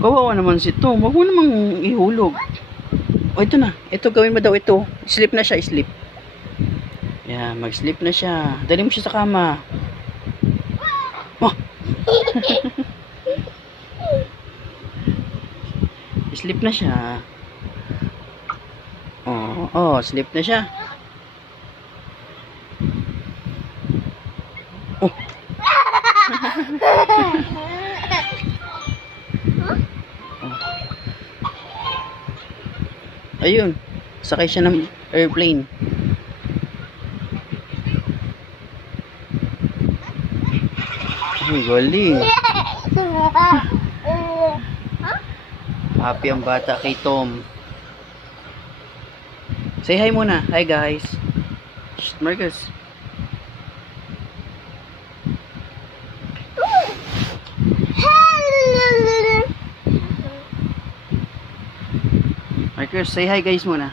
Kawawa naman si Tom. Huwag mo namang ihulog. O, ito na. Ito, gawin mo daw ito. Sleep na siya, sleep. Yan, mag-sleep na siya. Dali mo siya sa kama. Oh. Sleep na siya. Oh, sleep na siya. Oh. Ayun, sakay siya ng airplane. Ay, galing. Happy ang bata kay Tom. Say hi muna. Hi guys. Shh, Marcus. Marcus, say hi guys muna.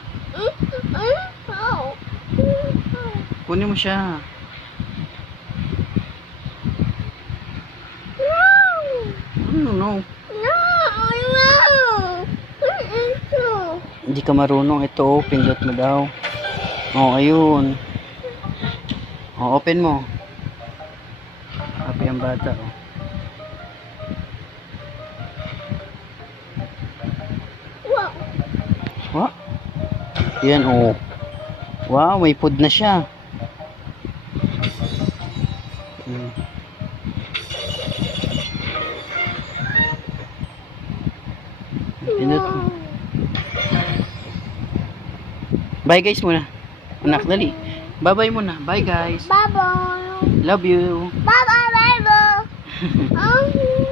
Kunin mo siya. No. Hindi ka marunong. Ito, pindot mo daw. Oh, ayun. Oh, open mo. Happy ang bata. Oh. What? Yan, oh. Wow, may food na siya. Pinot. Bye guys muna. Anak, dali. Bye-bye muna. Bye guys. Bye-bye. Love you. Bye-bye, bye-bye.